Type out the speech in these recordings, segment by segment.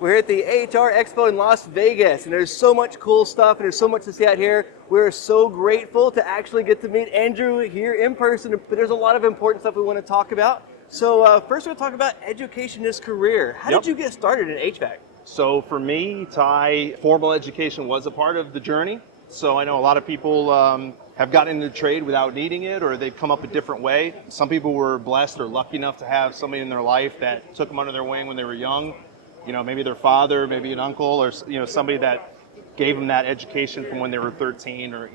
We're at the AHR Expo in Las Vegas, and there's so much cool stuff, and there's so much to see out here. We're so grateful to actually get to meet Andrew here in person, but there's a lot of important stuff we want to talk about. So first we're going to talk about education, his career. How did you get started in HVAC? So for me, Ty, formal education was a part of the journey. So I know a lot of people have gotten into the trade without needing it, or they've come up a different way. Some people were blessed or lucky enough to have somebody in their life that took them under their wing when they were young. You know, maybe their father, maybe an uncle, or somebody that gave them that education from when they were 13, or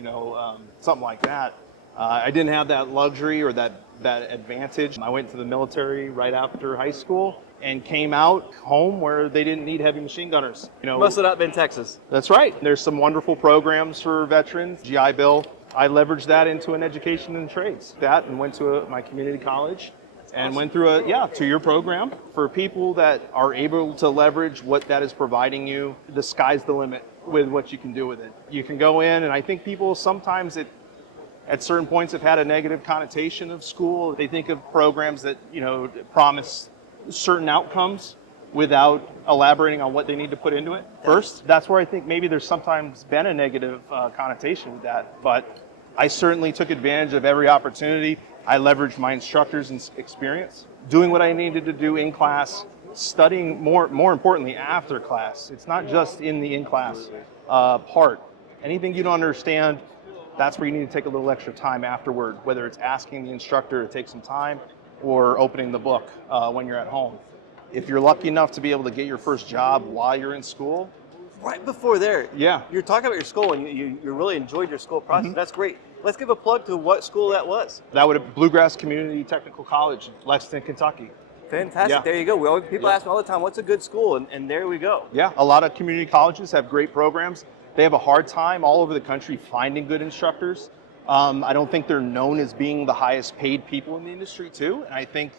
something like that. I didn't have that luxury or that advantage. I went to the military right after high school and came out home where they didn't need heavy machine gunners. Must have not been Texas. That's right. There's some wonderful programs for veterans. GI Bill. I leveraged that into an education in trades. That and went to my community college and went through a 2-year program. For people that are able to leverage what that is providing you, the sky's the limit with what you can do with it. You can go in, and I think people sometimes at certain points have had a negative connotation of school. They think of programs that promise certain outcomes without elaborating on what they need to put into it first. That's where I think maybe there's sometimes been a negative connotation with that, but I certainly took advantage of every opportunity. I leveraged my instructors' experience, doing what I needed to do in class, studying more importantly after class. It's not just in the in-class part. Anything you don't understand, that's where you need to take a little extra time afterward, whether it's asking the instructor to take some time or opening the book when you're at home. If you're lucky enough to be able to get your first job while you're in school. Right before there, yeah, you're talking about your school, and you really enjoyed your school process. That's great. Let's give a plug to what school that was. That would have Bluegrass Community Technical College, Lexington, Kentucky. Fantastic. Yeah. There you go. People ask me all the time, what's a good school? And there we go. Yeah, a lot of community colleges have great programs. They have a hard time all over the country finding good instructors. I don't think they're known as being the highest paid people in the industry too. And I think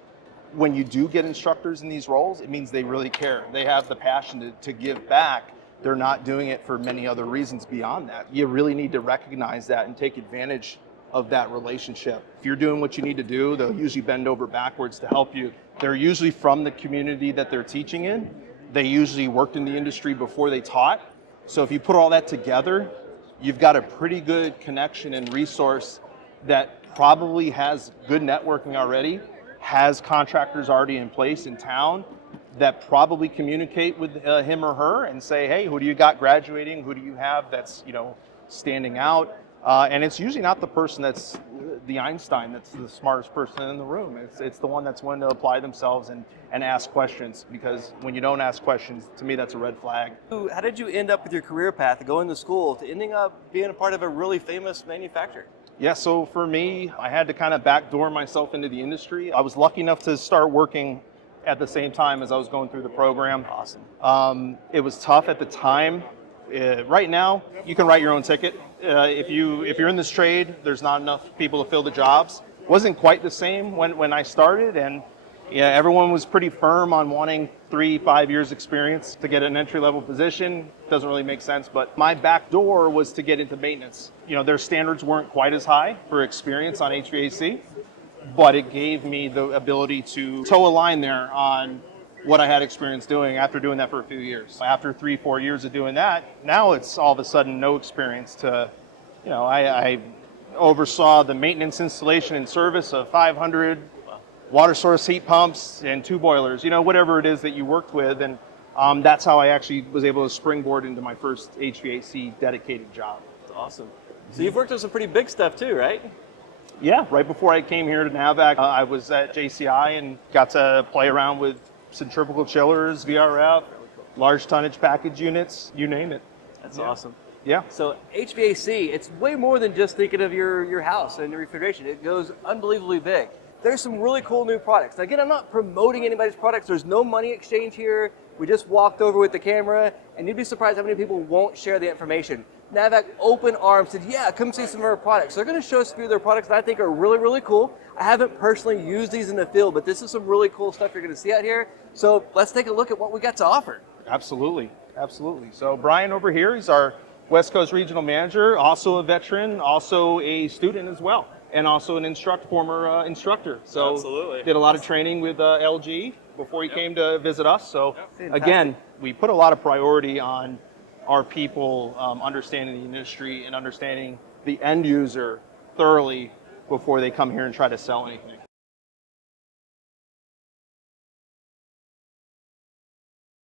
when you do get instructors in these roles, it means they really care. They have the passion to give back. They're not doing it for many other reasons beyond that. You really need to recognize that and take advantage of that relationship. If you're doing what you need to do, they'll usually bend over backwards to help you. They're usually from the community that they're teaching in. They usually worked in the industry before they taught. So if you put all that together, you've got a pretty good connection and resource that probably has good networking already, has contractors already in place in town that probably communicate with him or her and say, hey, who do you got graduating? Who do you have that's standing out? And it's usually not the person that's the Einstein, that's the smartest person in the room. It's the one that's willing to apply themselves and ask questions, because when you don't ask questions, to me, that's a red flag. How did you end up with your career path, going to school, to ending up being a part of a really famous manufacturer? Yeah, so for me, I had to kind of backdoor myself into the industry. I was lucky enough to start working at the same time as I was going through the program. Awesome. It was tough at the time. Right now, you can write your own ticket. If you're in this trade, there's not enough people to fill the jobs. Wasn't quite the same when I started, and everyone was pretty firm on wanting 3-5 years experience to get an entry-level position. Doesn't really make sense, but my back door was to get into maintenance. Their standards weren't quite as high for experience on HVAC, but it gave me the ability to toe a line there on what I had experience doing after doing that for a few years. After 3-4 years of doing that, now it's all of a sudden no experience to, I oversaw the maintenance, installation, and service of 500 water source heat pumps and 2 boilers, whatever it is that you worked with. And that's how I actually was able to springboard into my first HVAC dedicated job. That's awesome. So you've worked on some pretty big stuff too, right? Yeah, right before I came here to Navac, I was at JCI and got to play around with centrifugal chillers, VRF, large tonnage package units, you name it. That's awesome. Yeah. So HVAC, it's way more than just thinking of your house and your refrigeration. It goes unbelievably big. There's some really cool new products. Now, again, I'm not promoting anybody's products. There's no money exchange here. We just walked over with the camera, and you'd be surprised how many people won't share the information. Navac open arms said, yeah, come see some of our products. They're going to show us a few of their products that I think are really, really cool. I haven't personally used these in the field, but this is some really cool stuff you're going to see out here. So let's take a look at what we got to offer. Absolutely. Absolutely. So Brian over here, he's our West Coast Regional Manager, also a veteran, also a student as well, and also an former instructor. So absolutely. Did a lot of training with LG. before he came to visit us. So Fantastic. again, we put a lot of priority on our people understanding the industry and understanding the end user thoroughly before they come here and try to sell anything.